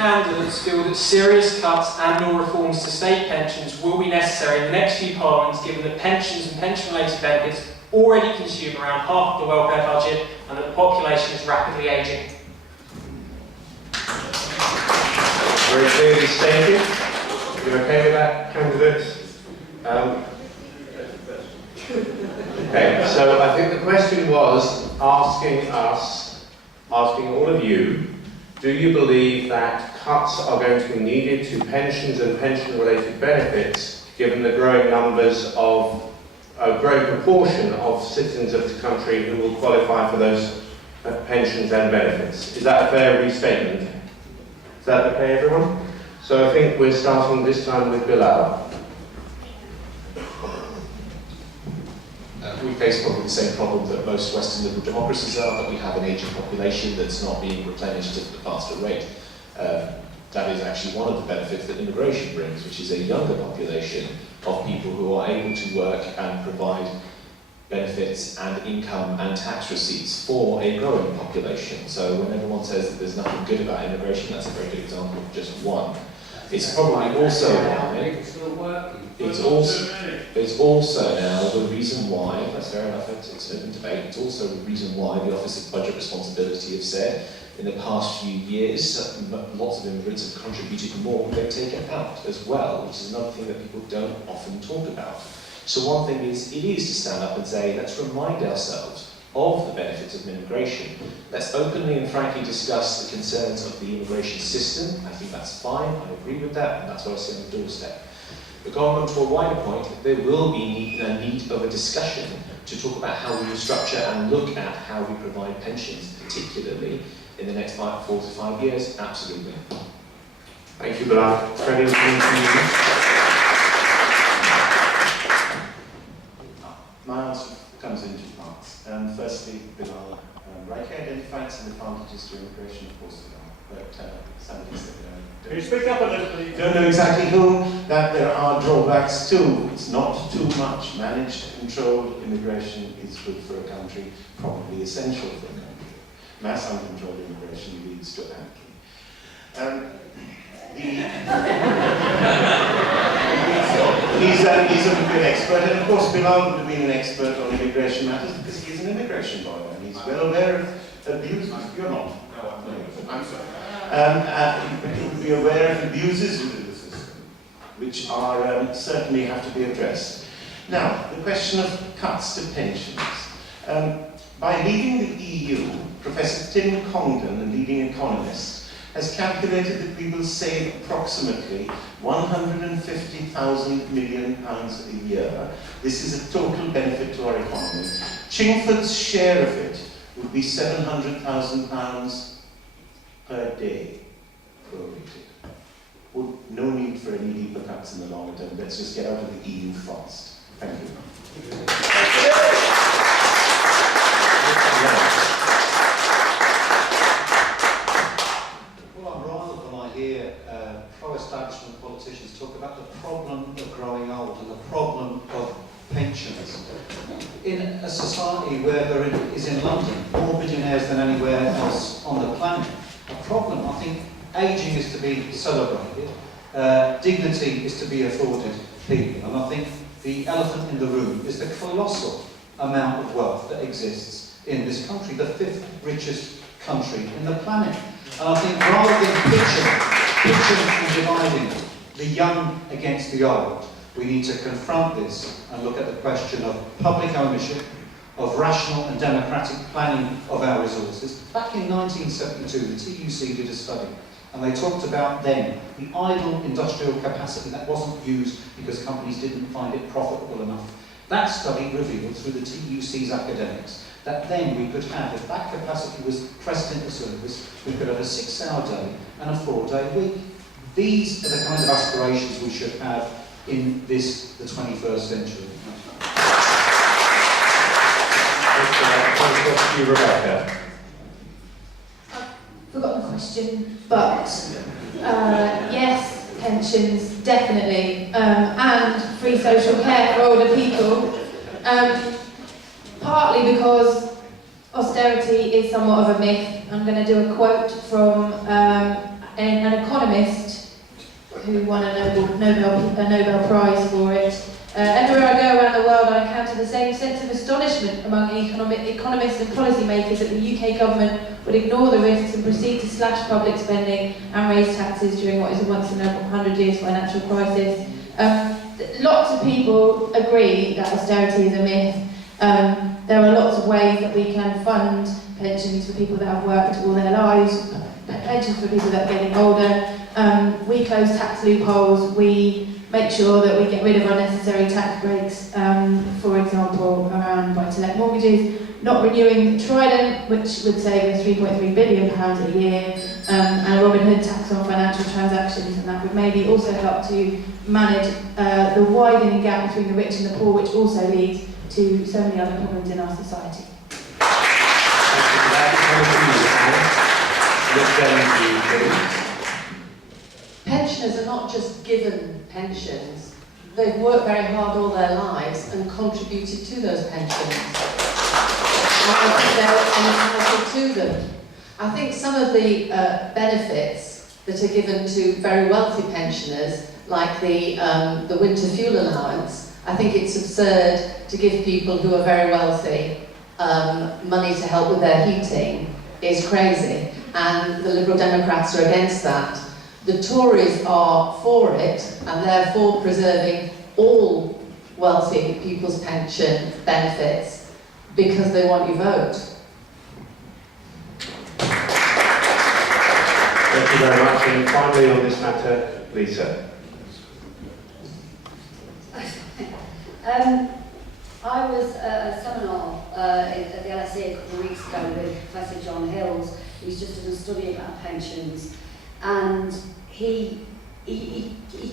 candidates feel that serious cuts and/or reforms to state pensions will be necessary in the next few parliaments, given that pensions and pension-related benefits already consume around half of the welfare budget and that the population is rapidly ageing? Very clearly stated. You okay with that, candidates? Okay, so I think the question was asking all of you, do you believe that cuts are going to be needed to pensions and pension-related benefits, given the growing numbers of a growing proportion of citizens of the country who will qualify for those pensions and benefits? Is that a fair restatement? Is that okay, everyone? So I think we're starting this time with Bilal. We face probably the same problem that most Western liberal democracies are, that we have an ageing population that's not being replenished at a faster rate. That is actually one of the benefits that immigration brings, which is a younger population of people who are able to work and provide benefits and income and tax receipts for a growing population. So when everyone says that there's nothing good about immigration, that's a very good example of just one. It's probably also why it's also now the reason why, that's fair enough, it's an open debate, it's also the reason why the Office of Budget Responsibility have said in the past few years lots of immigrants have contributed more than they've taken out as well, which is another thing that people don't often talk about. So one thing is, it is to stand up and say, let's remind ourselves of the benefits of immigration. Let's openly and frankly discuss the concerns of the immigration system. I think that's fine, I agree with that, and that's what I see on the doorstep. But going on to a wider point, there will be a need of a discussion to talk about how we restructure and look at how we provide pensions, particularly in the next 4 to 5 years. Absolutely. Thank you, Bilal. Freddie, my answer comes in 2 parts. Firstly, Bilal rightly identified some advantages to immigration, of course there are, but somebody said Can you speak up a little, please? don't know exactly whom, that there are drawbacks too. It's not too much. Managed, controlled immigration is good for a country, probably essential for a country. Mass uncontrolled immigration leads to anarchy. He's a good expert, and of course Bilal would have been an expert on immigration matters because he's an immigration lawyer and he's well aware of abuses. You're not. No, I'm sorry. He would be aware of abuses within the system, which are certainly have to be addressed. Now, the question of cuts to pensions. By leaving the EU, Professor Tim Congdon, a leading economist, has calculated that we will save approximately £150,000 million a year. This is a total benefit to our economy. Chingford's share of it would be £700,000 per day, prorated. No need for any deeper cuts in the longer term. Let's just get out of the EU fast. Thank you. Pro-establishment politicians talk about the problem of growing old and the problem of pensions. In a society where there is in London more billionaires than anywhere else on the planet, a problem, I think, ageing is to be celebrated, dignity is to be afforded people, and I think the elephant in the room is the colossal amount of wealth that exists in this country, the 5th richest country in the planet. And I think rather than pitching and dividing the young against the old, we need to confront this and look at the question of public ownership, of rational and democratic planning of our resources. Back in 1972, the TUC did a study, and they talked about then the idle industrial capacity that wasn't used because companies didn't find it profitable enough. That study revealed through the TUC's academics that then we could have, if that capacity was pressed into service, we could have a 6-hour day and a 4-day week. These are the kind of aspirations we should have in the 21st century. Rebecca. I've forgotten the question, but yes, pensions, definitely, and free social care for older people. Partly because austerity is somewhat of a myth. I'm going to do a quote from an economist who won a Nobel Prize for it. Everywhere I go around the world, I encounter the same sense of astonishment among economists and policymakers that the UK government would ignore the risks and proceed to slash public spending and raise taxes during what is a once-in-a-100 years financial crisis. Lots of people agree that austerity is a myth. There are lots of ways that we can fund pensions for people that have worked all their lives, pensions for people that are getting older. We close tax loopholes, we make sure that we get rid of unnecessary tax breaks, for example, around buy-to-let mortgages, not renewing Trident, which would save us £3.3 billion a year, and a Robin Hood tax on financial transactions, and that would maybe also help to manage the widening gap between the rich and the poor, which also leads to so many other problems in our society. Pensioners are not just given pensions, they've worked very hard all their lives and contributed to those pensions. And I think they're entitled to them. I think some of the benefits that are given to very wealthy pensioners, like the winter fuel allowance, I think it's absurd to give people who are very wealthy money to help with their heating is crazy, and the Liberal Democrats are against that. The Tories are for it, and therefore preserving all wealthy people's pension benefits because they want your vote. Thank you very much. And finally on this matter, Lisa. I was at a seminar at the LSE a couple of weeks ago with Professor John Hills, who's just done a study about pensions, and he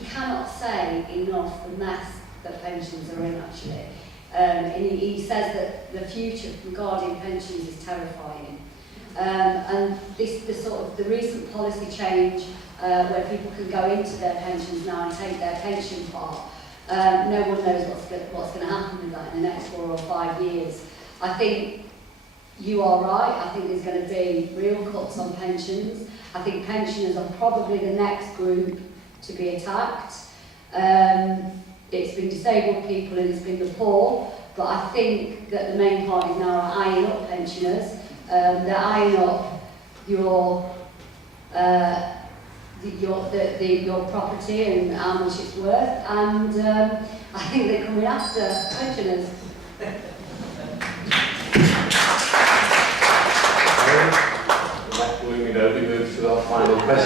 cannot say enough the mess that pensions are in, actually. And he says that the future regarding pensions is terrifying. And the recent policy change where people can go into their pensions now and take their pension part, no one knows what's going to happen with that in the next 4 or 5 years. I think you are right. I think there's going to be real cuts on pensions. I think pensioners are probably the next group to be attacked. It's been disabled people and it's been the poor, but I think that the main parties now are eyeing up pensioners. They're eyeing up your property and how much it's worth, and I think they're coming after pensioners. We move to our final question.